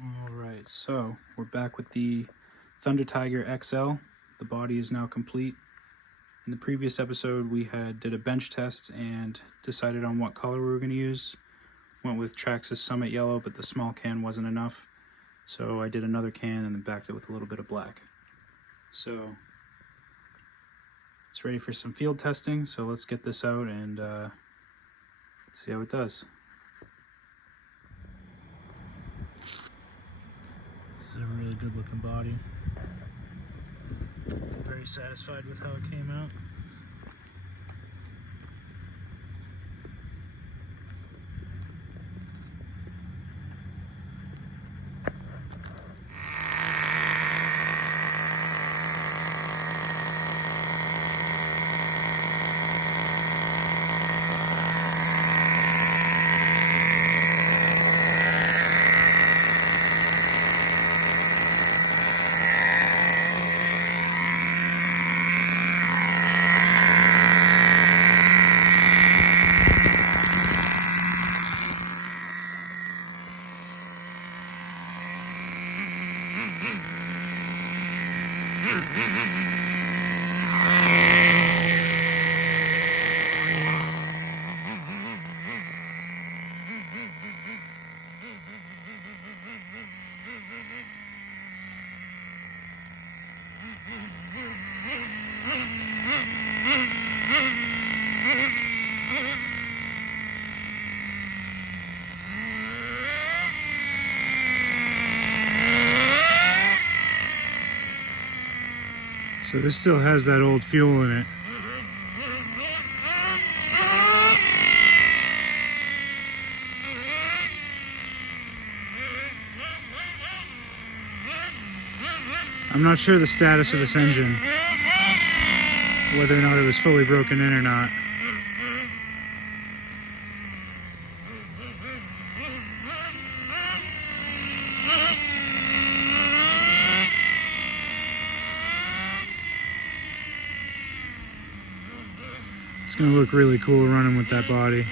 Alright, so we're back with the Tiger XL. The body is now complete. In the previous episode we did a bench test and decided on what color we were going to use. Went with Traxxas Summit Yellow, but the small can wasn't enough. So I did another can and then backed it with a little bit of black. So it's ready for some field testing, so let's get this out and see how it does. This is a really good looking body. Very satisfied with how it came out. So this still has that old fuel in it. I'm not sure the status of this engine, whether or not it was fully broken in or not. It's going to look really cool running with that body.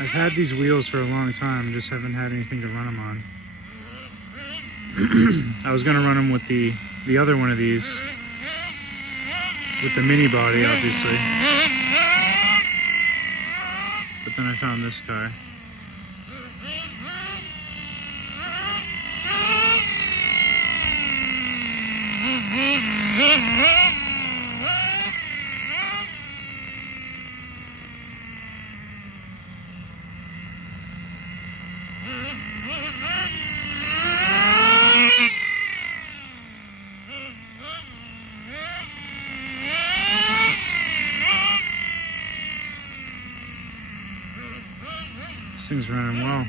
I've had these wheels for a long time, just haven't had anything to run them on. I was going to run them with the other one of these, with the mini body, obviously. But then I found this car. This thing's running well.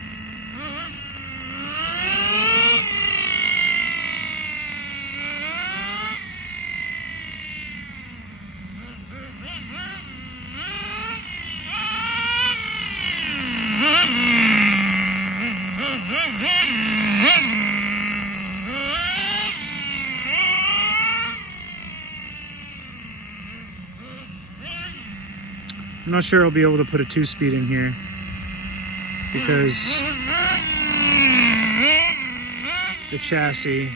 I'm not sure I'll be able to put a 2-speed in here because the chassis,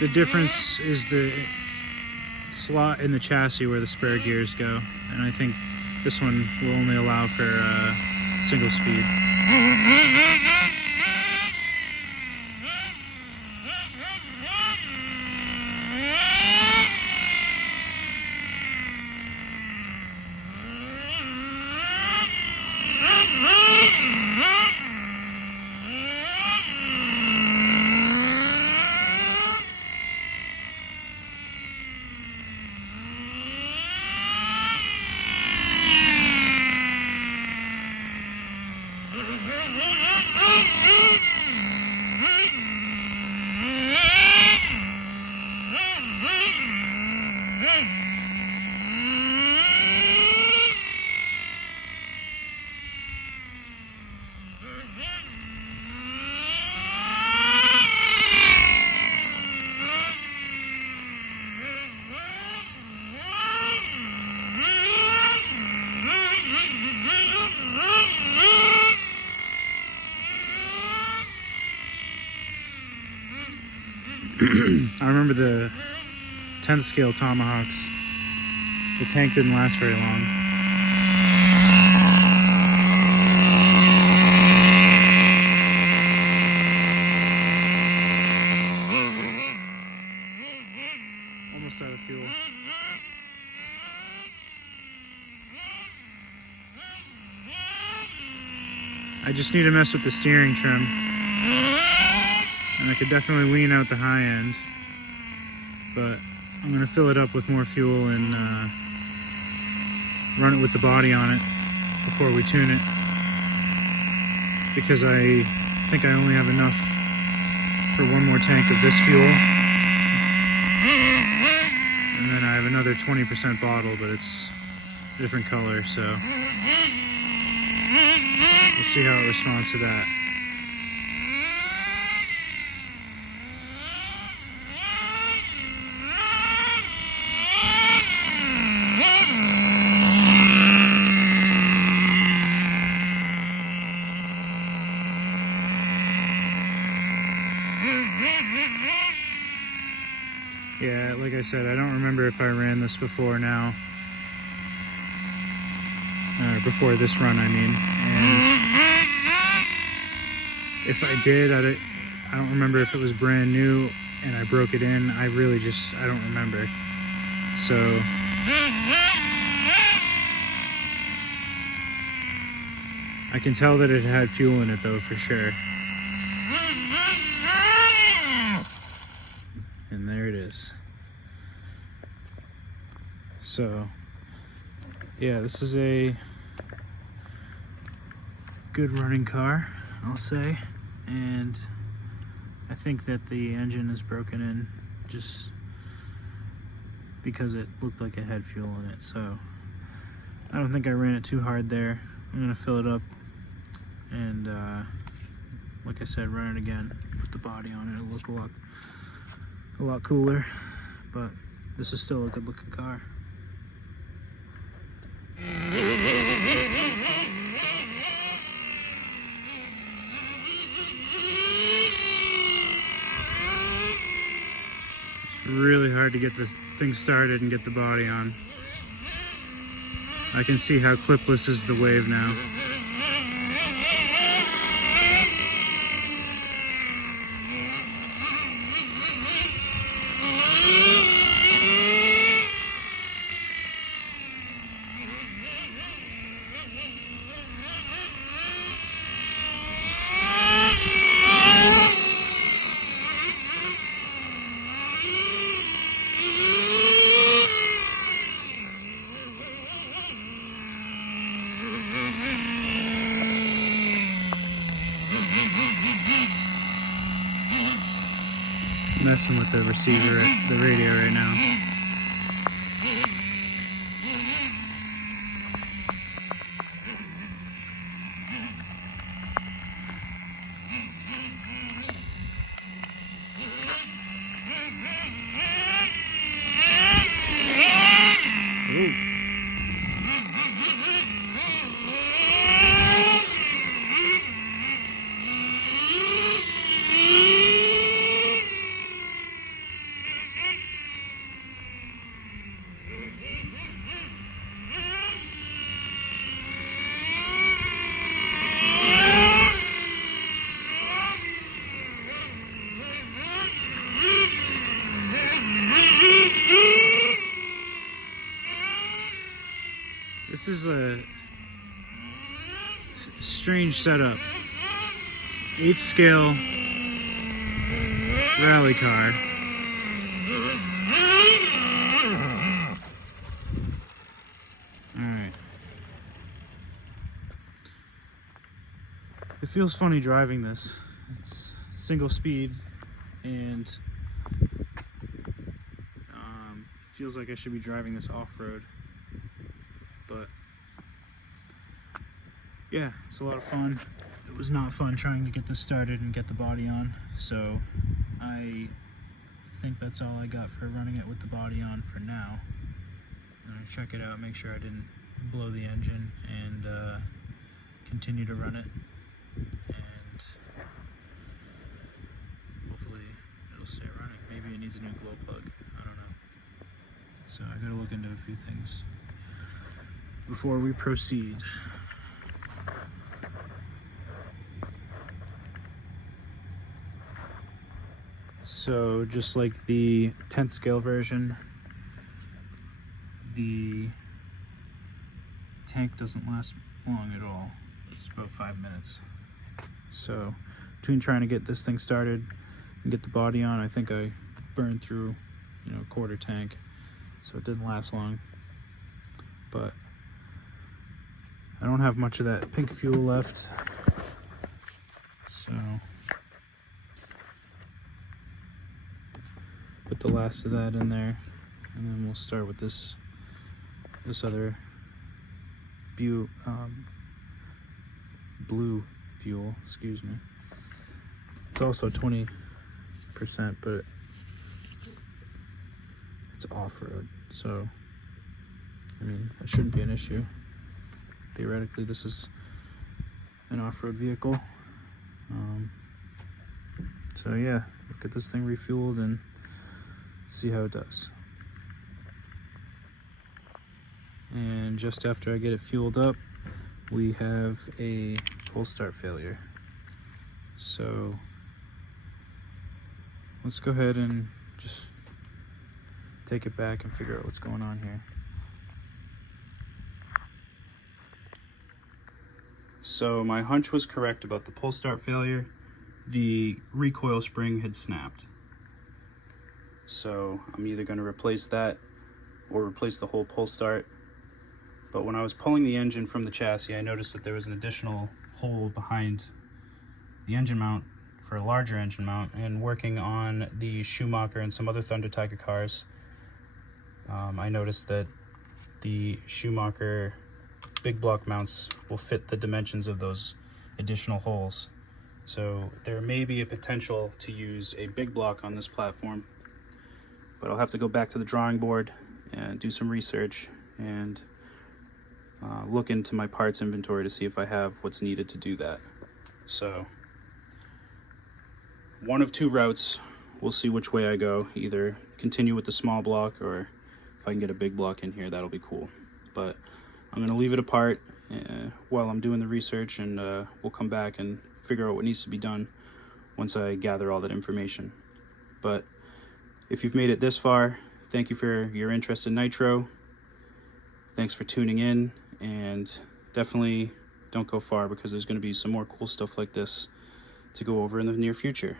the difference is the slot in the chassis where the spare gears go, and I think this one will only allow for single speed. I remember the 10th scale Tomahawks. The tank didn't last very long. Almost out of fuel. I just need to mess with the steering trim. And I could definitely lean out the high end. But I'm going to fill it up with more fuel and run it with the body on it before we tune it. Because I think I only have enough for one more tank of this fuel. And then I have another 20% bottle, but it's a different color, so we'll see how it responds to that. Yeah, like I said, I don't remember if I ran this before now. Or before this run, I mean. And if I did, I don't remember if it was brand new and I broke it in. I don't remember. So I can tell that it had fuel in it though, for sure. And there it is. So yeah, this is a good running car, I'll say, and I think that the engine is broken in just because it looked like it had fuel in it. So I don't think I ran it too hard there. I'm gonna fill it up and like I said, run it again, put the body on it. It'll look a lot cooler, but this is still a good looking car. It's really hard to get the thing started and get the body on. I can see how clipless is the wave now. Messing with the receiver, the radio right now. Ooh. This is a strange setup. It's 8th scale rally car. Alright. It feels funny driving this. It's single speed and it feels like I should be driving this off-road. But yeah, it's a lot of fun. It was not fun trying to get this started and get the body on, so I think that's all I got for running it with the body on for now. I'm gonna check it out, make sure I didn't blow the engine, and continue to run it, and hopefully it'll stay running. Maybe it needs a new glow plug, I don't know. So I gotta look into a few things before we proceed. So just like the 10th scale version, the tank doesn't last long at all. It's about 5 minutes. So between trying to get this thing started and get the body on, I think I burned through, a quarter tank. So it didn't last long. But I don't have much of that pink fuel left. So put the last of that in there, and then we'll start with this other blue fuel, excuse me. It's also 20%, but it's off-road, so I mean, that shouldn't be an issue. Theoretically, this is an off-road vehicle. So yeah, we'll get this thing refueled and see how it does. And just after I get it fueled up, we have a pull start failure. So let's go ahead and just take it back and figure out what's going on here. So my hunch was correct about the pull start failure. The recoil spring had snapped. So I'm either going to replace that or replace the whole pull start. But when I was pulling the engine from the chassis, I noticed that there was an additional hole behind the engine mount for a larger engine mount. And working on the Schumacher and some other Thunder Tiger cars, I noticed that the Schumacher big block mounts will fit the dimensions of those additional holes. So there may be a potential to use a big block on this platform, but I'll have to go back to the drawing board and do some research and look into my parts inventory to see if I have what's needed to do that. So one of two routes, we'll see which way I go. Either continue with the small block, or if I can get a big block in here, that'll be cool. But I'm going to leave it apart while I'm doing the research, and we'll come back and figure out what needs to be done once I gather all that information. But if you've made it this far, thank you for your interest in Nitro. Thanks for tuning in, and definitely don't go far, because there's going to be some more cool stuff like this to go over in the near future.